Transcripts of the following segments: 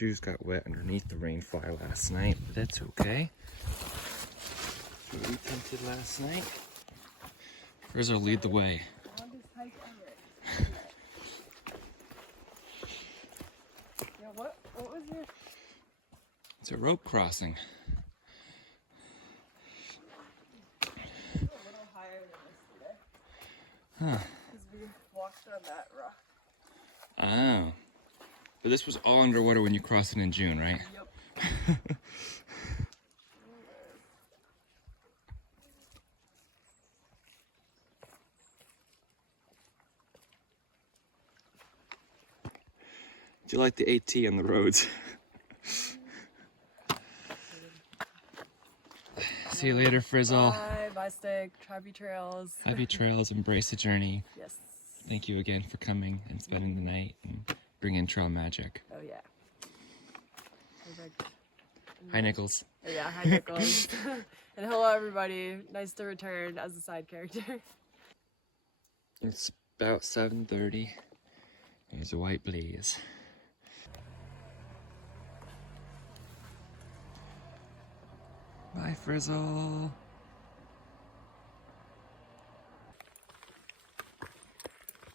shoes got wet underneath the rainfly last night, but that's okay. We tinted last night. Frizzle, lead the way. Longest hike ever. Yeah, what was your... It's a rope crossing. A little higher than this today. Huh. Because we walked on that rock. Oh. But this was all underwater when you crossed it in June, right? Yep. Do you like the AT on the roads? See you later, Frizzle. Bye, stick. Happy trails. Happy trails, embrace the journey. Yes. Thank you again for coming and spending the night and bringing trail magic. Oh yeah. Perfect. Hi, Nichols. Oh, yeah, hi Nichols. And hello everybody. Nice to return as a side character. It's about 7:30. There's a white blaze. Bye, Frizzle.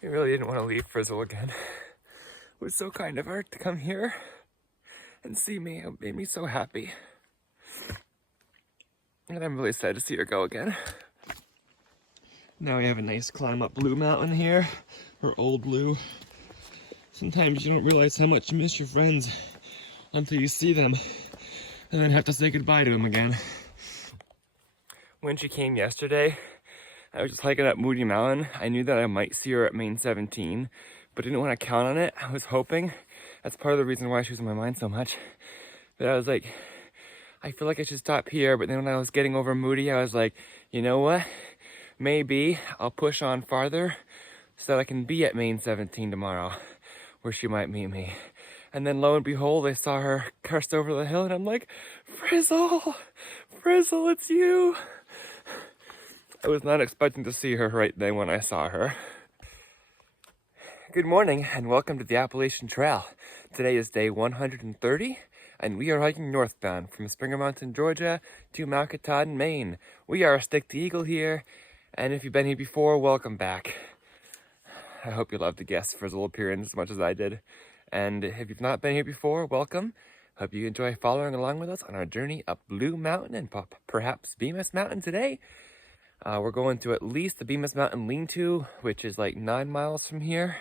I really didn't want to leave Frizzle again. It was so kind of her to come here and see me. It made me so happy. And I'm really sad to see her go again. Now we have a nice climb up Blue Mountain here, or Old Blue. Sometimes you don't realize how much you miss your friends until you see them and then have to say goodbye to them again. When she came yesterday, I was just hiking up Moody Mountain. I knew that I might see her at Maine 17, but didn't want to count on it. I was hoping. That's part of the reason why she was in my mind so much. But I was like, I feel like I should stop here. But then when I was getting over Moody, I was like, you know what? Maybe I'll push on farther so that I can be at Maine 17 tomorrow, where she might meet me. And then lo and behold, I saw her crest over the hill and I'm like, Frizzle, Frizzle, it's you. I was not expecting to see her right then when I saw her. Good morning and welcome to the Appalachian Trail. Today is day 130 and we are hiking northbound from Springer Mountain, Georgia to Mount Katahdin, Maine. We are Stick the Eagle here, and if you've been here before, welcome back. I hope you loved the guest Frizzle appearance as much as I did. And if you've not been here before, welcome. Hope you enjoy following along with us on our journey up Blue Mountain and perhaps Bemis Mountain today. We're going to at least the Bemis Mountain lean-to, which is like 9 miles from here.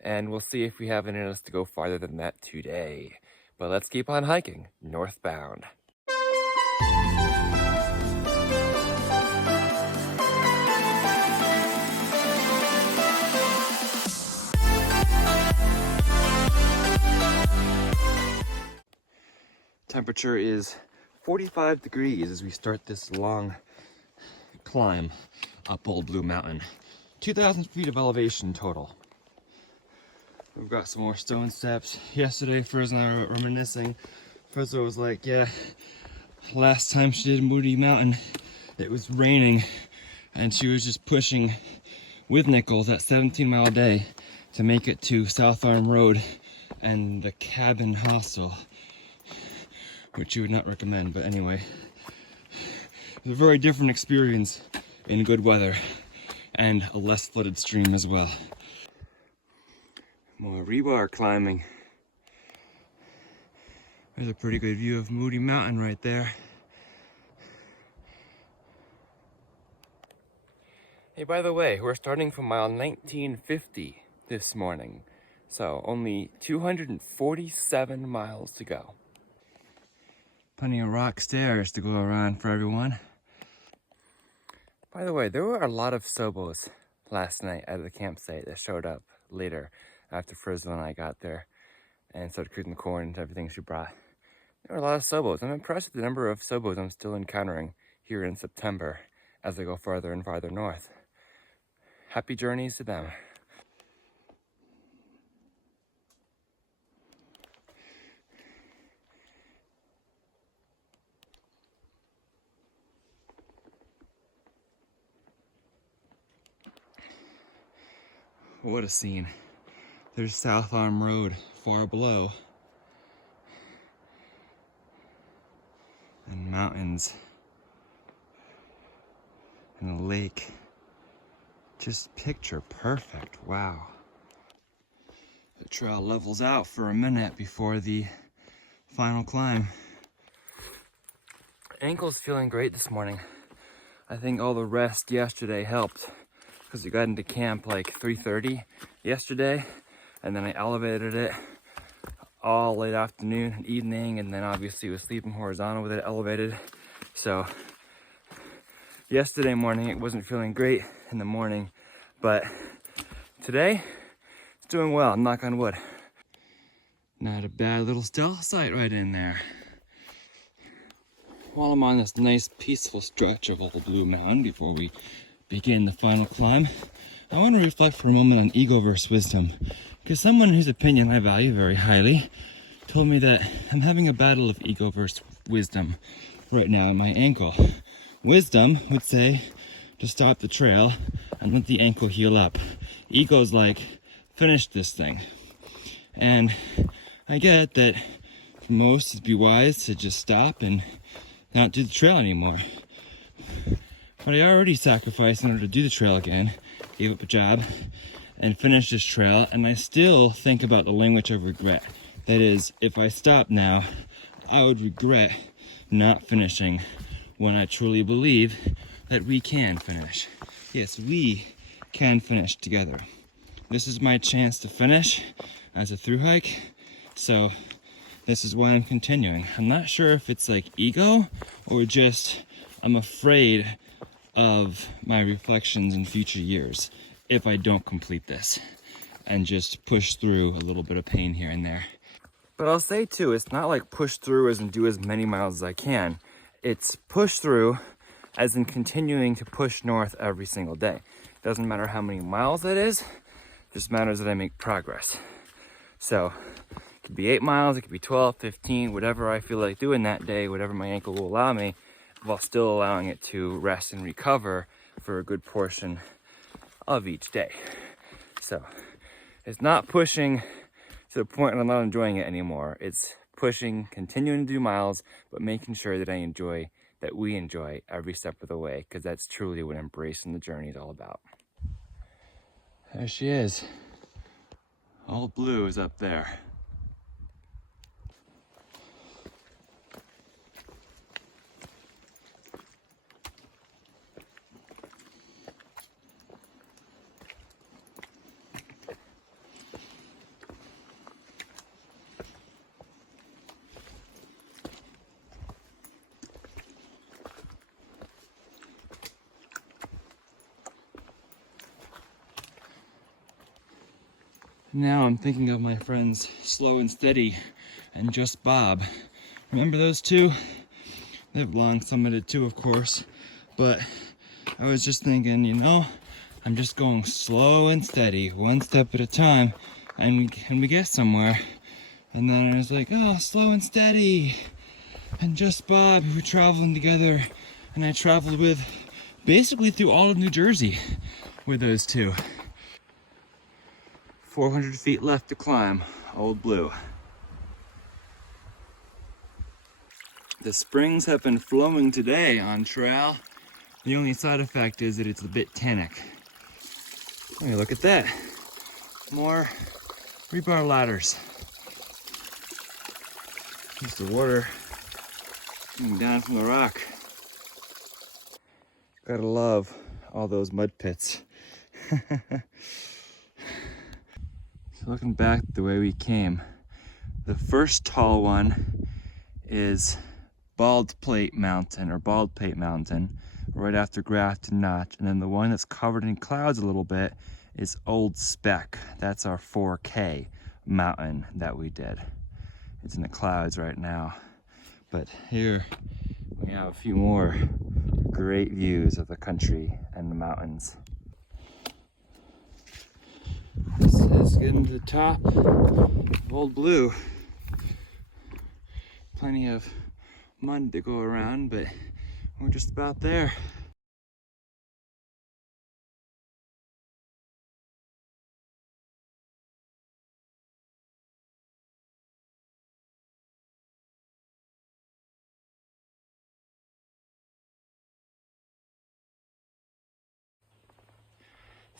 And we'll see if we have it in us to go farther than that today. But let's keep on hiking northbound. Temperature is 45 degrees as we start this long climb up Old Blue Mountain. 2,000 feet of elevation total. We've got some more stone steps. Yesterday, Frizzle and I were reminiscing. Frizzle was like, yeah, last time she did Moody Mountain, it was raining and she was just pushing with Nichols that 17-mile day to make it to South Arm Road and the cabin hostel, which you would not recommend, but anyway. It was a very different experience in good weather and a less flooded stream as well. More rebar climbing. There's a pretty good view of Moody Mountain right there. Hey, by the way, we're starting from mile 1950 this morning, so only 247 miles to go. Plenty of rock stairs to go around for everyone. By the way, there were a lot of Sobos last night at the campsite that showed up later after Frizzle and I got there and started cruising the corn and everything she brought. There were a lot of Sobos. I'm impressed with the number of Sobos I'm still encountering here in September as I go farther and farther north. Happy journeys to them. What a scene. There's South Arm Road far below. mountains and a lake. Just picture perfect, wow. The trail levels out for a minute before the final climb. Ankle's feeling great this morning. I think all the rest yesterday helped because we got into camp like 3:30 yesterday, and then I elevated it all late afternoon and evening, and then obviously was sleeping horizontal with it elevated. So yesterday morning it wasn't feeling great in the morning, but today it's doing well, knock on wood. Not a bad little stealth site right in there. While I'm on this nice peaceful stretch of Old Blue Mountain before we begin the final climb, I want to reflect for a moment on ego versus wisdom, because someone whose opinion I value very highly told me that I'm having a battle of ego versus wisdom right now in my ankle. Wisdom would say to stop the trail and let the ankle heal up. Ego's like, finish this thing. And I get that for most it'd be wise to just stop and not do the trail anymore. But I already sacrificed in order to do the trail again, gave up a job, and finished this trail, and I still think about the language of regret. That is, if I stop now, I would regret not finishing when I truly believe that we can finish. Yes, we can finish together. This is my chance to finish as a thru-hike, so this is why I'm continuing. I'm not sure if it's like ego or just I'm afraid of my reflections in future years if I don't complete this and just push through a little bit of pain here and there. But I'll say too, it's not like push through as in do as many miles as I can. It's push through as in continuing to push north every single day. Doesn't matter how many miles that is, it just matters that I make progress. So it could be 8 miles, it could be 12, 15, whatever I feel like doing that day, whatever my ankle will allow me, while still allowing it to rest and recover for a good portion of each day. So it's not pushing to the point where I'm not enjoying it anymore. It's pushing, continuing to do miles, but making sure that I enjoy, that we enjoy every step of the way, because that's truly what embracing the journey is all about. There she is. Old Blue is up there. Now I'm thinking of my friends Slow and Steady and Just Bob. Remember those two? They've long summited too, of course, but I was just thinking, you know, I'm just going slow and steady, one step at a time, and we get somewhere. And then I was like, oh, Slow and Steady and Just Bob, who were traveling together, and I traveled with basically through all of New Jersey with those two. 400 feet left to climb, Old Blue. The springs have been flowing today on trail. The only side effect is that it's a bit tannic. Hey, look at that. More rebar ladders. There's the water coming down from the rock. Gotta love all those mud pits. Looking back the way we came, the first tall one is Bald Plate Mountain, or Bald Pate Mountain, right after Grafton Notch. And then the one that's covered in clouds a little bit is Old Speck. That's our 4K mountain that we did. It's in the clouds right now. But here we have a few more great views of the country and the mountains. This is getting to the top of Old Blue. Plenty of mud to go around, but we're just about there.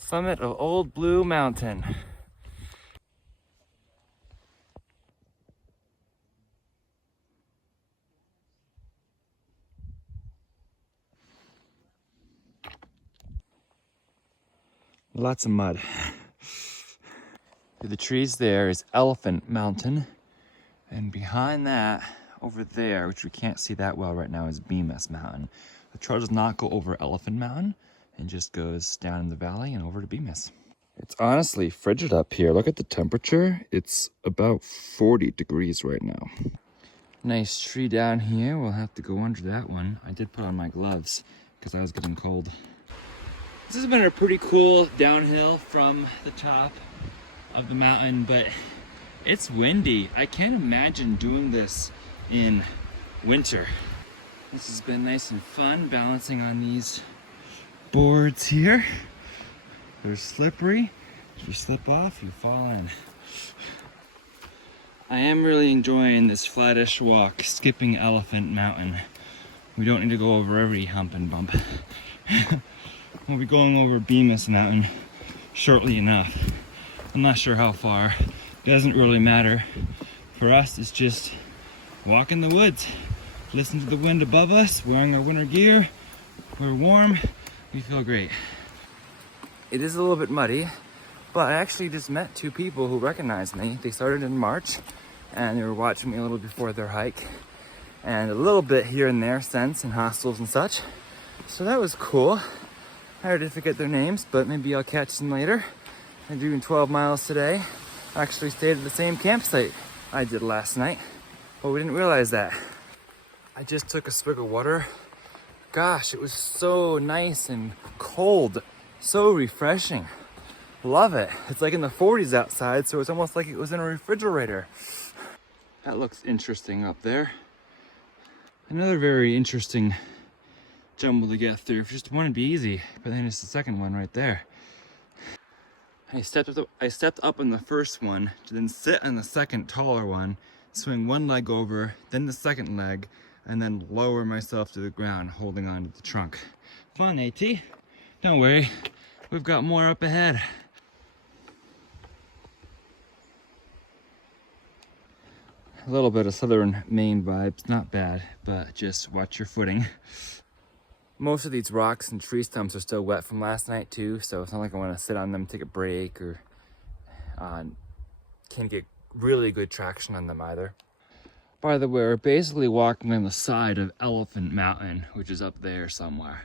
Summit of Old Blue Mountain. Lots of mud. The trees there is Elephant Mountain, and behind that, over there, which we can't see that well right now, is Bemis Mountain. The trail does not go over Elephant Mountain and just goes down in the valley and over to Bemis. It's honestly frigid up here. Look at the temperature. It's about 40 degrees right now. Nice tree down here. We'll have to go under that one. I did put on my gloves because I was getting cold. This has been a pretty cool downhill from the top of the mountain, but it's windy. I can't imagine doing this in winter. This has been nice and fun, balancing on these boards here. They're slippery. If you slip off, you fall in. I am really enjoying this flattish walk, skipping Elephant Mountain. We don't need to go over every hump and bump. We'll be going over Bemis Mountain shortly enough. I'm not sure how far. It doesn't really matter. For us, it's just walk in the woods. Listen to the wind above us, wearing our winter gear. We're warm, we feel great. It is a little bit muddy, but I actually just met two people who recognized me. They started in March, and they were watching me a little before their hike, and a little bit here and there since in hostels and such. So that was cool. I already forget their names, but maybe I'll catch them later. I'm doing 12 miles today. I actually stayed at the same campsite I did last night, but we didn't realize that. I just took a swig of water. Gosh, it was so nice and cold, so refreshing. Love it. It's like in the 40s outside, so it's almost like it was in a refrigerator. That looks interesting up there. Another very interesting jumble to get through. If just one would be easy, but then it's the second one right there. I stepped up on the first one to then sit on the second taller one, swing one leg over, then the second leg, and then lower myself to the ground, holding onto the trunk. Fun, AT? Don't worry, we've got more up ahead. A little bit of southern Maine vibes, not bad, but just watch your footing. Most of these rocks and tree stumps are still wet from last night too, so it's not like I want to sit on them, take a break, or can't get really good traction on them either. By the way, we're basically walking on the side of Elephant Mountain, which is up there somewhere.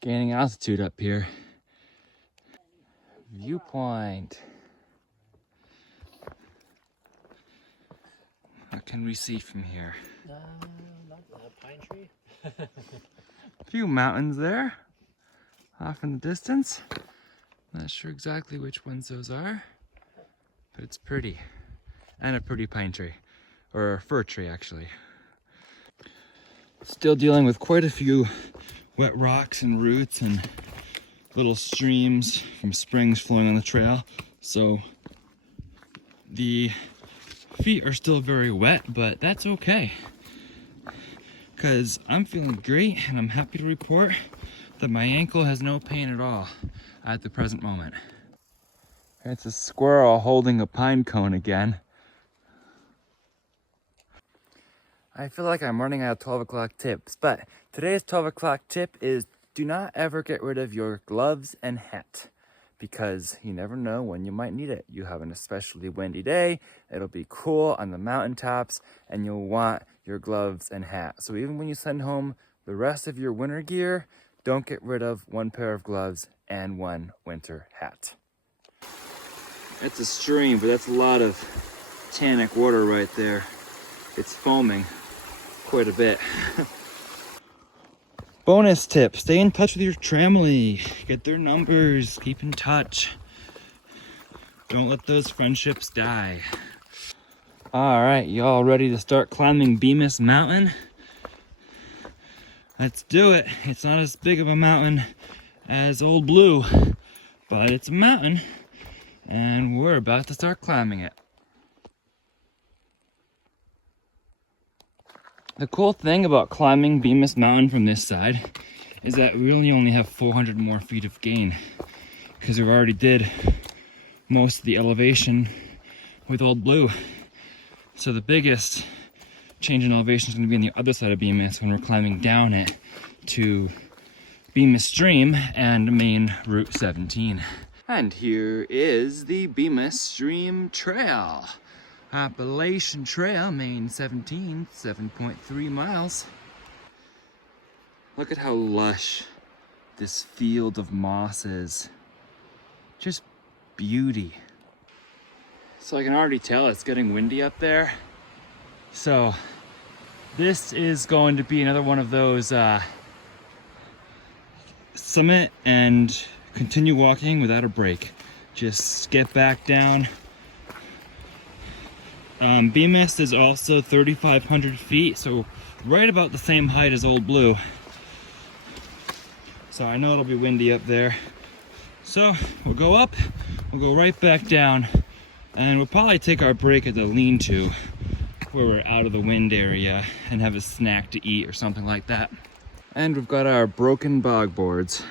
Gaining altitude up here. Viewpoint. What can we see from here? Not a pine tree. A few mountains there, off in the distance. Not sure exactly which ones those are, but it's pretty. And a pretty pine tree, or a fir tree actually. Still dealing with quite a few wet rocks and roots and little streams from springs flowing on the trail. So the feet are still very wet, but that's okay, because I'm feeling great and I'm happy to report that my ankle has no pain at all at the present moment. It's a squirrel holding a pine cone again. I feel like I'm running out of 12 o'clock tips, but today's 12 o'clock tip is do not ever get rid of your gloves and hat, because you never know when you might need it. You have an especially windy day, it'll be cool on the mountaintops, and you'll want your gloves and hat. So even when you send home the rest of your winter gear, don't get rid of one pair of gloves and one winter hat. That's a stream, but that's a lot of tannic water right there. It's foaming quite a bit. Bonus tip, stay in touch with your family. Get their numbers, keep in touch. Don't let those friendships die. All right, y'all ready to start climbing Bemis Mountain? Let's do it. It's not as big of a mountain as Old Blue, but it's a mountain, and we're about to start climbing it. The cool thing about climbing Bemis Mountain from this side is that we only have 400 more feet of gain. because we already did most of the elevation with Old Blue. So the biggest change in elevation is going to be on the other side of Bemis when we're climbing down it to Bemis Stream and Maine Route 17. And here is the Bemis Stream Trail. Appalachian Trail, Maine 17, 7.3 miles. Look at how lush this field of moss is. Just beauty. So I can already tell it's getting windy up there. So this is going to be another one of those summit and continue walking without a break. Just get back down. Bemis is also 3,500 feet, so right about the same height as Old Blue. So I know it'll be windy up there. So we'll go up, we'll go right back down, and we'll probably take our break at the lean-to where we're out of the wind area and have a snack to eat or something like that. And we've got our broken bog boards.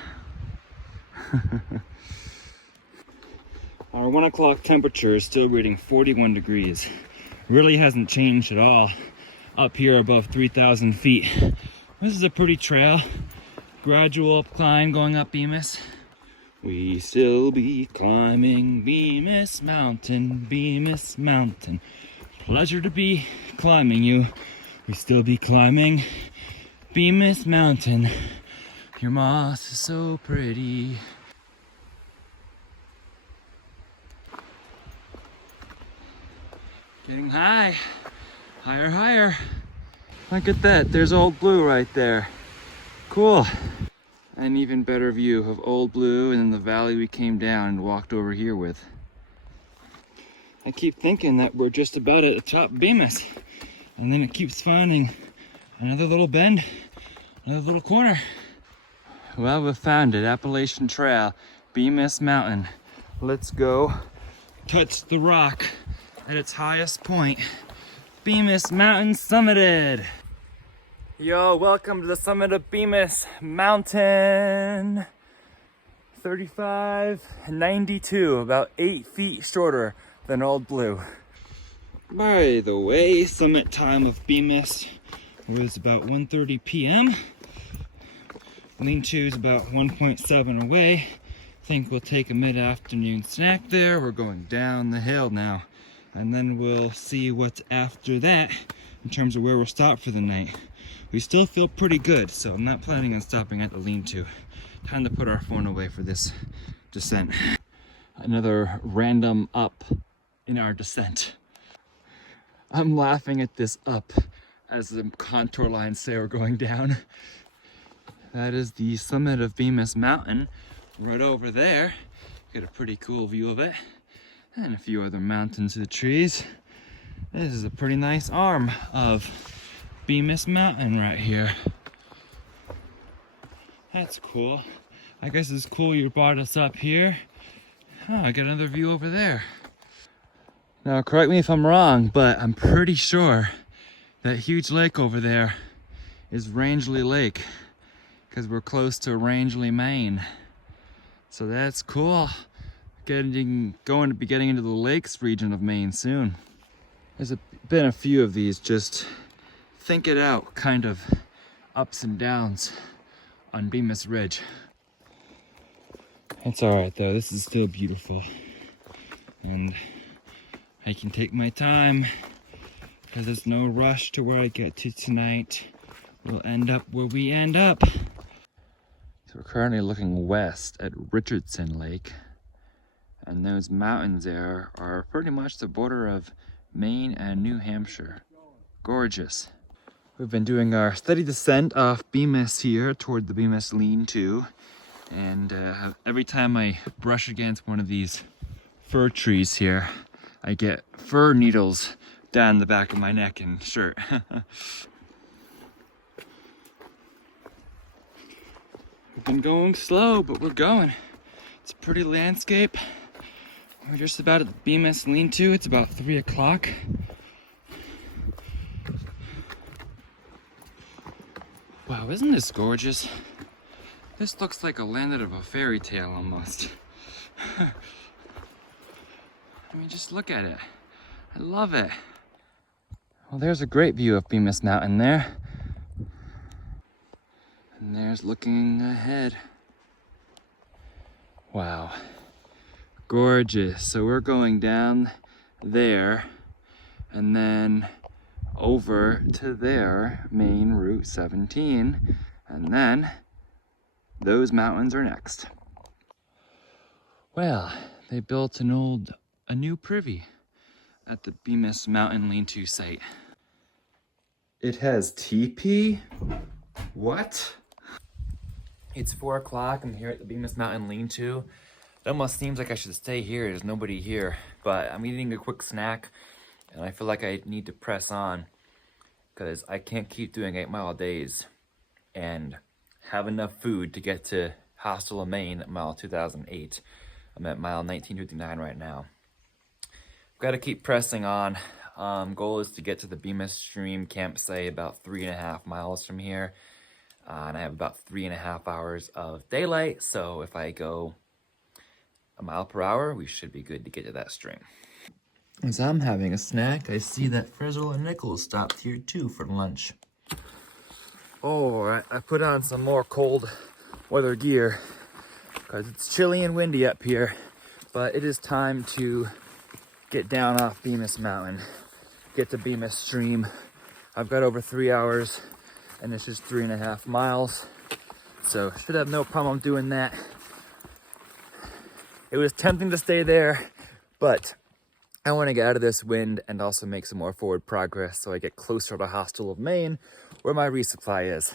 Our 1 o'clock temperature is still reading 41 degrees. Really hasn't changed at all up here above 3,000 feet. This is a pretty trail. Gradual climb going up Bemis. We still be climbing Bemis Mountain, Bemis Mountain. Pleasure to be climbing you. We still be climbing Bemis Mountain. Your moss is so pretty. Getting high, higher, higher. Look at that, there's Old Blue right there. Cool. An even better view of Old Blue and then the valley we came down and walked over here with. I keep thinking that we're just about at the top of Bemis, and then it keeps finding another little bend, another little corner. Well, we found it, Appalachian Trail, Bemis Mountain. Let's go touch the rock at its highest point. Bemis Mountain summited. Yo, welcome to the summit of Bemis Mountain. 3592, about 8 feet shorter than Old Blue. By the way, summit time of Bemis was about 1:30 p.m. Lean-to is about 1.7 away. Think we'll take a mid-afternoon snack there. We're going down the hill now. And then we'll see what's after that in terms of where we'll stop for the night. We still feel pretty good, so I'm not planning on stopping at the lean-to. Time to put our phone away for this descent. Another random up in our descent. I'm laughing at this up as the contour lines say we're going down. That is the summit of Bemis Mountain right over there. Get a pretty cool view of it. And a few other mountains to the trees. This is a pretty nice arm of Bemis Mountain right here. That's cool. I guess it's cool you brought us up here. Oh, I got another view over there. Now, correct me if I'm wrong, but I'm pretty sure that huge lake over there is Rangeley Lake, because we're close to Rangeley, Maine. So that's cool. Going to be getting into the lakes region of Maine soon. There's been a few of these just think it out kind of ups and downs on Bemis Ridge. That's alright though, this is still beautiful. And I can take my time because there's no rush to where I get to tonight. We'll end up where we end up. So we're currently looking west at Richardson Lake. And those mountains there are pretty much the border of Maine and New Hampshire. Gorgeous. We've been doing our steady descent off Bemis here toward the Bemis lean-to. And every time I brush against one of these fir trees here, I get fir needles down the back of my neck and shirt. We've been going slow, but we're going. It's a pretty landscape. We're just about at the Bemis lean-to. It's about 3 o'clock. Wow, isn't this gorgeous? This looks like a land out of a fairy tale almost. I mean, just look at it. I love it. Well, there's a great view of Bemis Mountain there. And there's looking ahead. Wow. Gorgeous. So we're going down there and then over to their Maine Route 17. And then those mountains are next. Well, they built a new privy at the Bemis Mountain lean-to site. It has teepee? What? It's 4 o'clock. I'm here at the Bemis Mountain lean-to. It almost seems like I should stay here. There's nobody here, but I'm eating a quick snack and I feel like I need to press on because I can't keep doing 8-mile days and have enough food to get to Hostel of Maine at mile 2008. I'm at mile 1959 right now. I've got to keep pressing on. Goal is to get to the Bemis Stream campsite about 3.5 miles from here. And I have about 3.5 hours of daylight. So if I go 1 mile per hour, we should be good to get to that stream. As I'm having a snack, I see that Frizzle and Nichols stopped here too for lunch. Oh, I put on some more cold weather gear because it's chilly and windy up here, but it is time to get down off Bemis Mountain, get to Bemis Stream. I've got over 3 hours and it's just 3.5 miles, so should have no problem doing that. It was tempting to stay there, but I want to get out of this wind and also make some more forward progress so I get closer to Hostel of Maine, where my resupply is.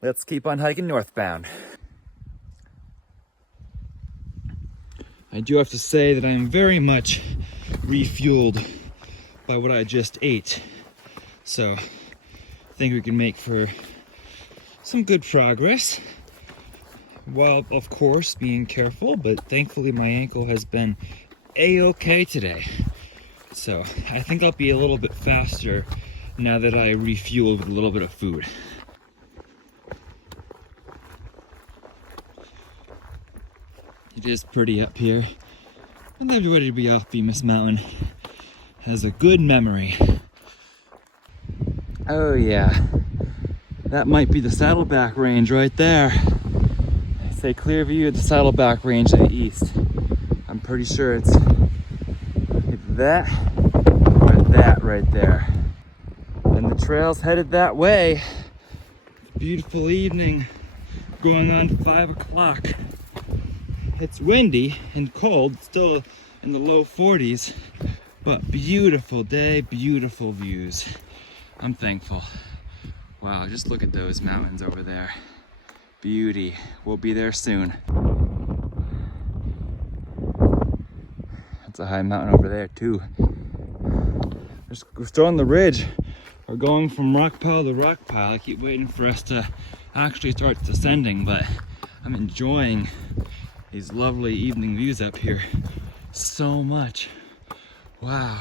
Let's keep on hiking northbound. I do have to say that I'm very much refueled by what I just ate. So I think we can make for some good progress. While of course being careful, but thankfully my ankle has been a-okay today. So I think I'll be a little bit faster now that I refueled with a little bit of food. It is pretty up here, and everybody to be off Bemis Mountain has a good memory. Oh yeah, that might be the Saddleback Range right there. I say clear view of the Saddleback Range to the east. I'm pretty sure it's that or that right there. And the trail's headed that way. Beautiful evening, going on 5 o'clock. It's windy and cold, still in the low 40s, but beautiful day, beautiful views. I'm thankful. Wow, just look at those mountains over there. Beauty. We'll be there soon. That's a high mountain over there too. We're still on the ridge. We're going from rock pile to rock pile. I keep waiting for us to actually start descending, but I'm enjoying these lovely evening views up here so much. Wow.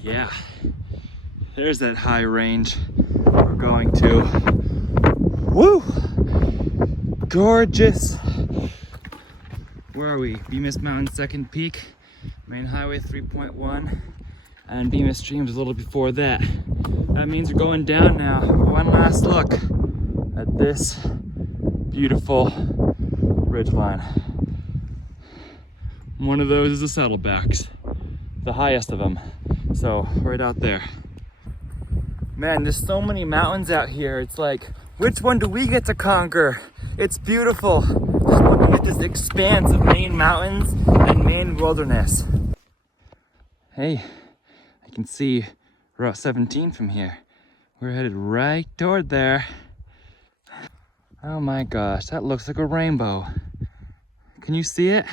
Yeah, there's that high range we're going to. Woo! Gorgeous! Where are we? Bemis Mountain second peak, Main Highway 3.1, and Bemis Stream's a little before that. That means we're going down now. One last look at this beautiful ridgeline. One of those is the Saddlebacks, the highest of them. So right out there. Man, there's so many mountains out here. It's like, which one do we get to conquer? It's beautiful. Just looking at this expanse of Maine mountains and Maine wilderness. Hey, I can see Route 17 from here. We're headed right toward there. Oh my gosh, that looks like a rainbow. Can you see it?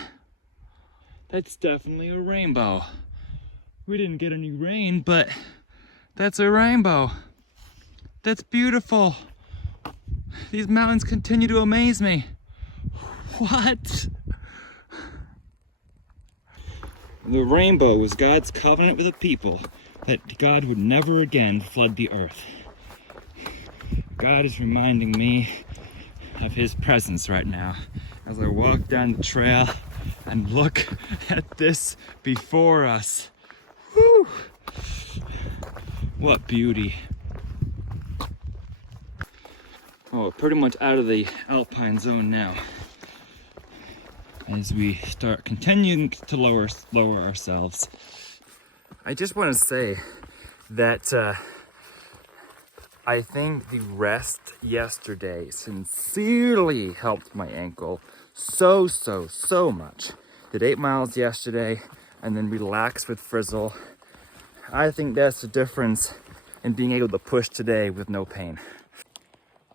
That's definitely a rainbow. We didn't get any rain, but that's a rainbow. That's beautiful. These mountains continue to amaze me. What? The rainbow was God's covenant with the people that God would never again flood the earth. God is reminding me of his presence right now as I walk down the trail and look at this before us. Whew. What beauty. Oh, pretty much out of the alpine zone now. As we start continuing to lower ourselves. I just want to say that I think the rest yesterday sincerely helped my ankle so much. Did 8 miles yesterday and then relaxed with Frizzle. I think that's the difference in being able to push today with no pain.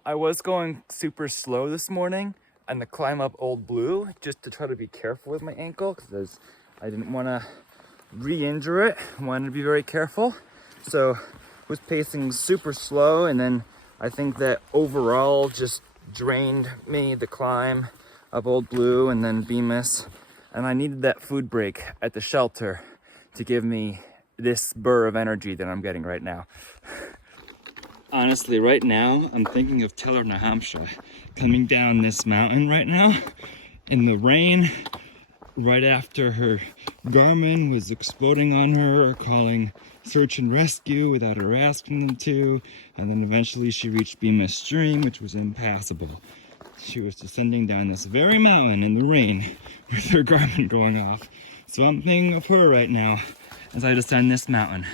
I was going super slow this morning and to climb up Old Blue just to try to be careful with my ankle because I didn't want to re-injure it. I wanted to be very careful. So was pacing super slow, and then I think that overall just drained me the climb up Old Blue and then Bemis, and I needed that food break at the shelter to give me this burr of energy that I'm getting right now. Honestly, right now I'm thinking of Teller, New Hampshire, coming down this mountain right now in the rain right after her Garmin was exploding on her, calling search and rescue without her asking them to, and then eventually she reached Bemis stream, which was impassable. She was descending down this very mountain in the rain with her Garmin going off. So I'm thinking of her right now as I descend this mountain.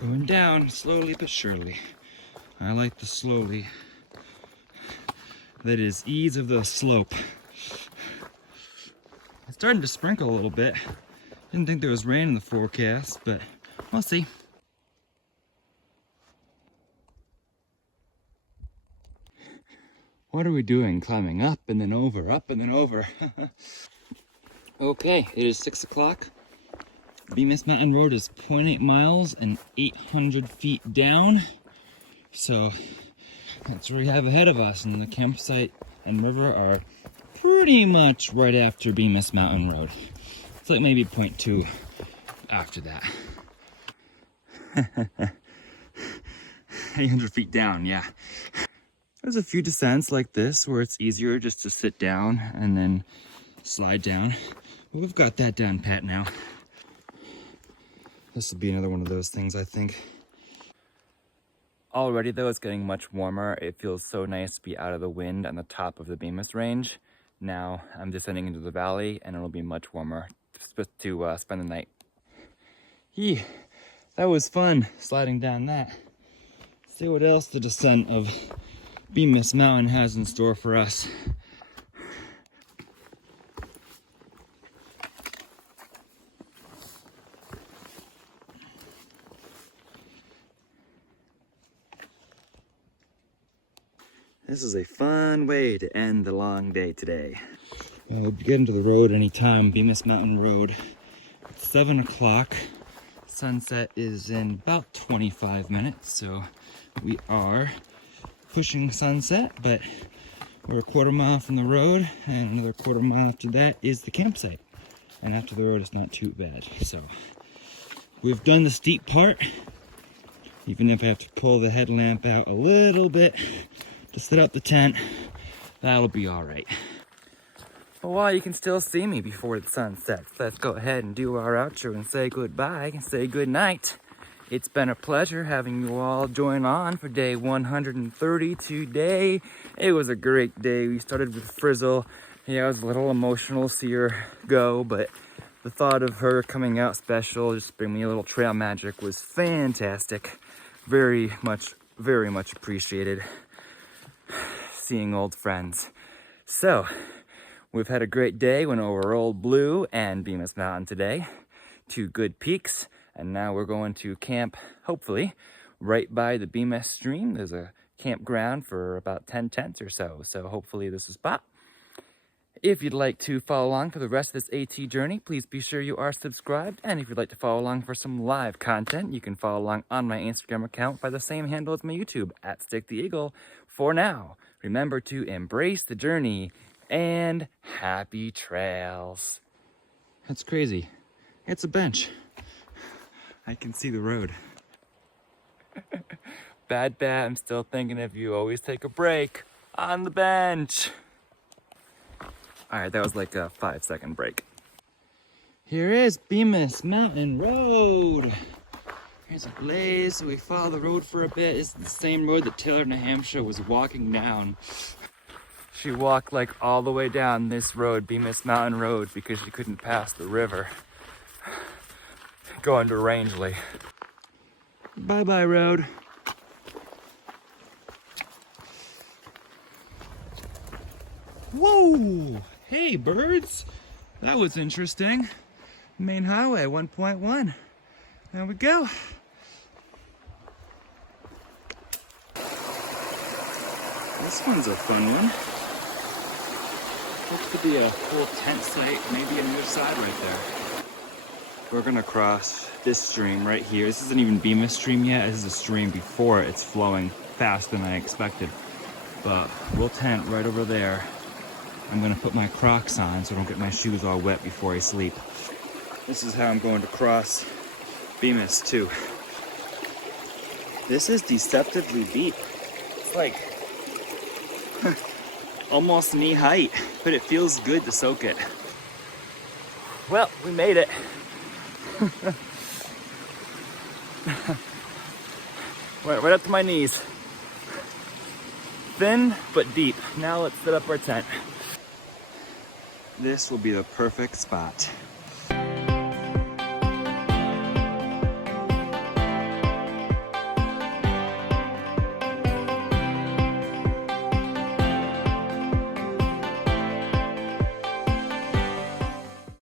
Going down slowly but surely. I like the slowly. That is ease of the slope. It's starting to sprinkle a little bit. Didn't think there was rain in the forecast, but we'll see. What are we doing? Climbing up and then over, up and then over. Okay, it is 6 o'clock. Bemis Mountain Road is 0.8 miles and 800 feet down. So that's what we have ahead of us, and the campsite and river are pretty much right after Bemis Mountain Road. It's like maybe 0.2 after that. 800 feet down, yeah. There's a few descents like this where it's easier just to sit down and then slide down. But we've got that down pat now. This will be another one of those things, I think. Already though, it's getting much warmer. It feels so nice to be out of the wind on the top of the Bemis range. Now I'm descending into the valley and it'll be much warmer to spend the night. That was fun, sliding down that. See what else the descent of Bemis Mountain has in store for us. This is a fun way to end the long day today. We'll be getting to the road anytime, Bemis Mountain Road. It's 7 o'clock. Sunset is in about 25 minutes, so we are pushing sunset, but we're a quarter mile from the road, and another quarter mile after that is the campsite. And after the road, it's not too bad. So we've done the steep part, even if I have to pull the headlamp out a little bit to set up the tent, that'll be all right. But while you can still see me before the sun sets, let's go ahead and do our outro and say goodbye and say good night. It's been a pleasure having you all join on for day 130 today. It was a great day. We started with Frizzle. Yeah, I was a little emotional to see her go, but the thought of her coming out special, just bring me a little trail magic, was fantastic. Very much appreciated. Seeing old friends. So, we've had a great day. Went over Old Blue and Bemis Mountain today. 2 good peaks. And now we're going to camp, hopefully, right by the Bemis stream. There's a campground for about 10 tents or so. So hopefully this is a spot. If you'd like to follow along for the rest of this AT journey, please be sure you are subscribed. And if you'd like to follow along for some live content, you can follow along on my Instagram account by the same handle as my YouTube, @StickTheEagle. For now, remember to embrace the journey and happy trails. That's crazy. It's a bench. I can see the road. Bad, I'm still thinking of you. Always take a break on the bench. All right, that was like a 5-second break. Here is Bemis Mountain Road. Here's a blaze. So we follow the road for a bit. It's the same road that Taylor, New Hampshire was walking down. She walked like all the way down this road, Bemis Mountain Road, because she couldn't pass the river going to Rangeley. Bye-bye, road. Whoa! Hey, birds! That was interesting. Maine Highway 1.1. There we go. This one's a fun one. Looks to be a full tent site, maybe on the other side right there. We're gonna cross this stream right here. This isn't even Bemis stream yet. This is a stream before it. It's flowing faster than I expected. But we'll tent right over there. I'm gonna put my Crocs on so I don't get my shoes all wet before I sleep. This is how I'm going to cross Bemis too. This is deceptively deep. It's like almost knee height, but it feels good to soak it. Well, we made it. Went right up to my knees. Thin, but deep. Now let's set up our tent. This will be the perfect spot.